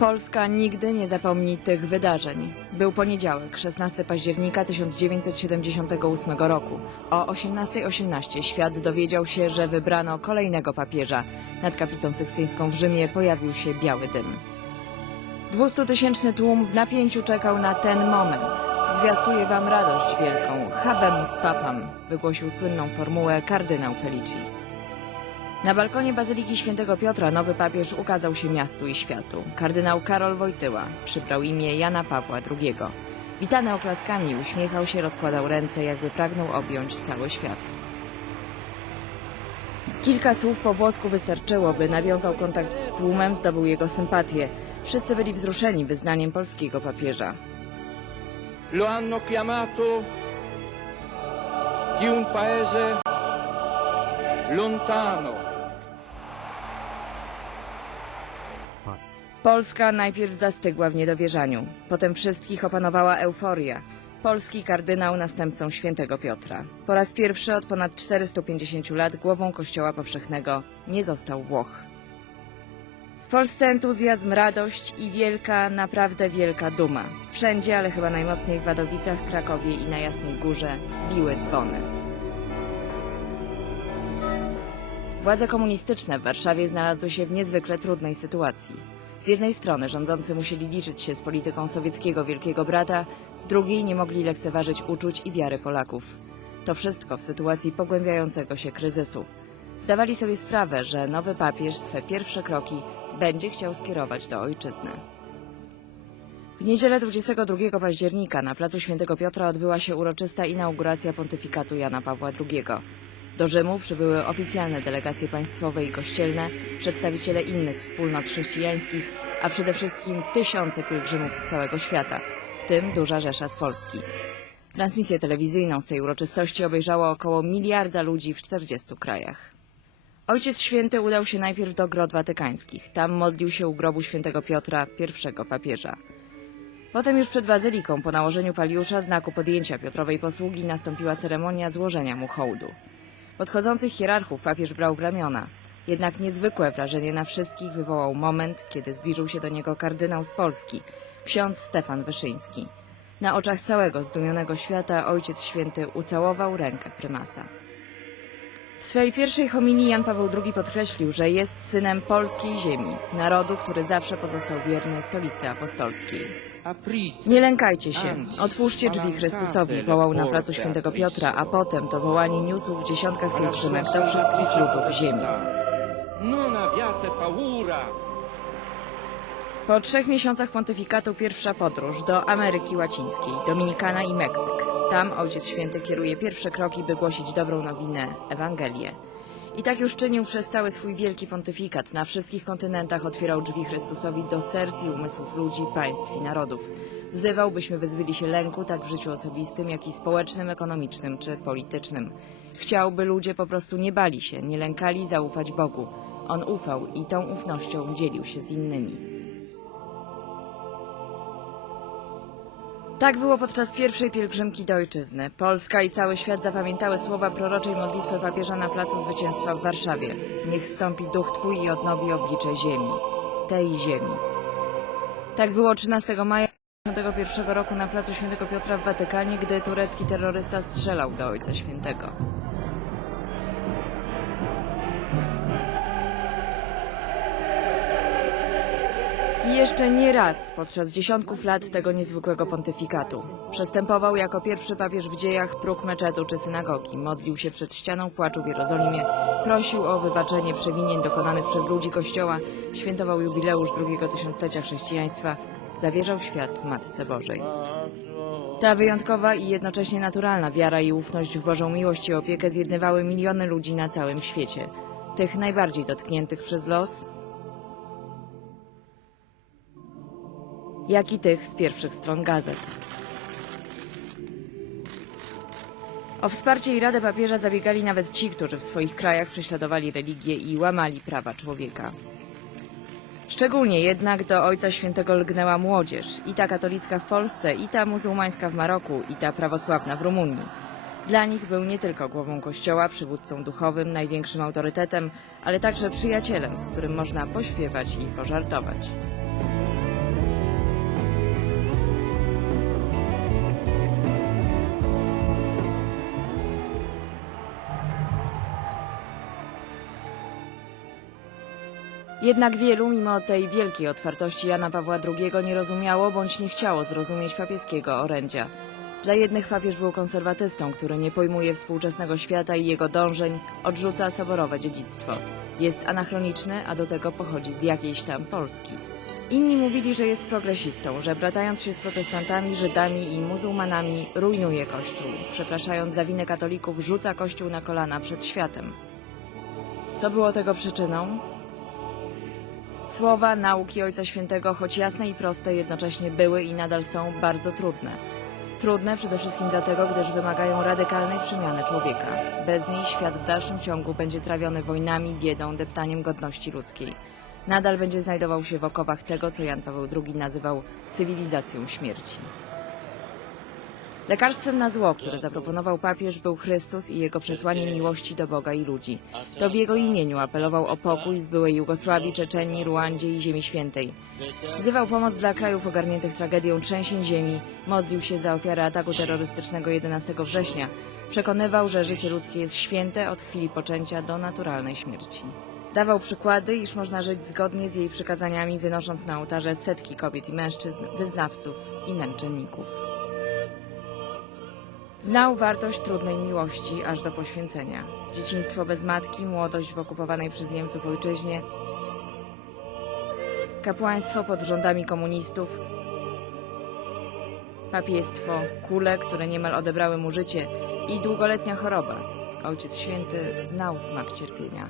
Polska nigdy nie zapomni tych wydarzeń. Był poniedziałek, 16 października 1978 roku. O 18.18 świat dowiedział się, że wybrano kolejnego papieża. Nad kaplicą sykstyńską w Rzymie pojawił się biały dym. 200-tysięczny tłum w napięciu czekał na ten moment. Zwiastuję wam radość wielką. Habemus papam, wygłosił słynną formułę kardynał Felici. Na balkonie Bazyliki Świętego Piotra nowy papież ukazał się miastu i światu. Kardynał Karol Wojtyła przybrał imię Jana Pawła II. Witany oklaskami, uśmiechał się, rozkładał ręce, jakby pragnął objąć cały świat. Kilka słów po włosku wystarczyło, by nawiązał kontakt z tłumem, zdobył jego sympatię. Wszyscy byli wzruszeni wyznaniem polskiego papieża. lo hanno chiamato di un paese lontano, Polska najpierw zastygła w niedowierzaniu, potem wszystkich opanowała euforia. Polski kardynał następcą świętego Piotra. Po raz pierwszy od ponad 450 lat głową Kościoła Powszechnego nie został Włoch. W Polsce entuzjazm, radość i wielka, naprawdę wielka duma. Wszędzie, ale chyba najmocniej w Wadowicach, Krakowie i na Jasnej Górze biły dzwony. Władze komunistyczne w Warszawie znalazły się w niezwykle trudnej sytuacji. Z jednej strony rządzący musieli liczyć się z polityką sowieckiego Wielkiego Brata, z drugiej nie mogli lekceważyć uczuć i wiary Polaków. To wszystko w sytuacji pogłębiającego się kryzysu. Zdawali sobie sprawę, że nowy papież swe pierwsze kroki będzie chciał skierować do ojczyzny. W niedzielę 22 października na placu Świętego Piotra odbyła się uroczysta inauguracja pontyfikatu Jana Pawła II. Do Rzymu przybyły oficjalne delegacje państwowe i kościelne, przedstawiciele innych wspólnot chrześcijańskich, a przede wszystkim tysiące pielgrzymów z całego świata, w tym duża rzesza z Polski. Transmisję telewizyjną z tej uroczystości obejrzało około miliarda ludzi w 40 krajach. Ojciec Święty udał się najpierw do grot watykańskich. Tam modlił się u grobu świętego Piotra, pierwszego papieża. Potem już przed bazyliką, po nałożeniu paliusza, znaku podjęcia Piotrowej posługi, nastąpiła ceremonia złożenia mu hołdu. Podchodzących hierarchów papież brał w ramiona. Jednak niezwykłe wrażenie na wszystkich wywołał moment, kiedy zbliżył się do niego kardynał z Polski, ksiądz Stefan Wyszyński. Na oczach całego zdumionego świata ojciec święty ucałował rękę prymasa. W swojej pierwszej homilii Jan Paweł II podkreślił, że jest synem polskiej ziemi, narodu, który zawsze pozostał wierny stolicy apostolskiej. Nie lękajcie się, otwórzcie drzwi Chrystusowi, wołał na placu Świętego Piotra, a potem to wołanie niósł w dziesiątkach pielgrzymek do wszystkich ludów ziemi. Po trzech miesiącach pontyfikatu pierwsza podróż do Ameryki Łacińskiej, Dominikana i Meksyk. Tam Ojciec Święty kieruje pierwsze kroki, by głosić dobrą nowinę, Ewangelię. I tak już czynił przez cały swój wielki pontyfikat. Na wszystkich kontynentach otwierał drzwi Chrystusowi do serc i umysłów ludzi, państw i narodów. Wzywał, byśmy wyzbyli się lęku tak w życiu osobistym, jak i społecznym, ekonomicznym czy politycznym. Chciał, by ludzie po prostu nie bali się, nie lękali zaufać Bogu. On ufał i tą ufnością dzielił się z innymi. Tak było podczas pierwszej pielgrzymki do ojczyzny. Polska i cały świat zapamiętały słowa proroczej modlitwy papieża na Placu Zwycięstwa w Warszawie. Niech stąpi duch Twój i odnowi oblicze ziemi. Tej ziemi. Tak było 13 maja 1951 roku na Placu Świętego Piotra w Watykanie, gdy turecki terrorysta strzelał do Ojca Świętego. Jeszcze nie raz podczas dziesiątków lat tego niezwykłego pontyfikatu. Przestępował jako pierwszy papież w dziejach próg meczetu czy synagogi, modlił się przed ścianą płaczu w Jerozolimie, prosił o wybaczenie przewinień dokonanych przez ludzi Kościoła, świętował jubileusz drugiego tysiąclecia chrześcijaństwa, zawierzał świat Matce Bożej. Ta wyjątkowa i jednocześnie naturalna wiara i ufność w Bożą miłość i opiekę zjednywały miliony ludzi na całym świecie. Tych najbardziej dotkniętych przez los, jak i tych z pierwszych stron gazet. O wsparcie i radę papieża zabiegali nawet ci, którzy w swoich krajach prześladowali religię i łamali prawa człowieka. Szczególnie jednak do Ojca Świętego lgnęła młodzież, i ta katolicka w Polsce, i ta muzułmańska w Maroku, i ta prawosławna w Rumunii. Dla nich był nie tylko głową kościoła, przywódcą duchowym, największym autorytetem, ale także przyjacielem, z którym można pośpiewać i pożartować. Jednak wielu, mimo tej wielkiej otwartości Jana Pawła II, nie rozumiało bądź nie chciało zrozumieć papieskiego orędzia. Dla jednych papież był konserwatystą, który nie pojmuje współczesnego świata i jego dążeń, odrzuca soborowe dziedzictwo. Jest anachroniczny, a do tego pochodzi z jakiejś tam Polski. Inni mówili, że jest progresistą, że bratając się z protestantami, Żydami i muzułmanami rujnuje Kościół. Przepraszając za winę katolików, rzuca Kościół na kolana przed światem. Co było tego przyczyną? Słowa, nauki Ojca Świętego, choć jasne i proste, jednocześnie były i nadal są bardzo trudne. Trudne przede wszystkim dlatego, gdyż wymagają radykalnej przemiany człowieka. Bez niej świat w dalszym ciągu będzie trawiony wojnami, biedą, deptaniem godności ludzkiej. Nadal będzie znajdował się w okowach tego, co Jan Paweł II nazywał cywilizacją śmierci. Lekarstwem na zło, które zaproponował papież, był Chrystus i jego przesłanie miłości do Boga i ludzi. To w jego imieniu apelował o pokój w byłej Jugosławii, Czeczenii, Ruandzie i Ziemi Świętej. Wzywał pomoc dla krajów ogarniętych tragedią trzęsień ziemi, modlił się za ofiarę ataku terrorystycznego 11 września. Przekonywał, że życie ludzkie jest święte od chwili poczęcia do naturalnej śmierci. Dawał przykłady, iż można żyć zgodnie z jej przykazaniami, wynosząc na ołtarze setki kobiet i mężczyzn, wyznawców i męczenników. Znał wartość trudnej miłości aż do poświęcenia. Dzieciństwo bez matki, młodość w okupowanej przez Niemców ojczyźnie, kapłaństwo pod rządami komunistów, papiestwo, kule, które niemal odebrały mu życie i długoletnia choroba. Ojciec Święty znał smak cierpienia.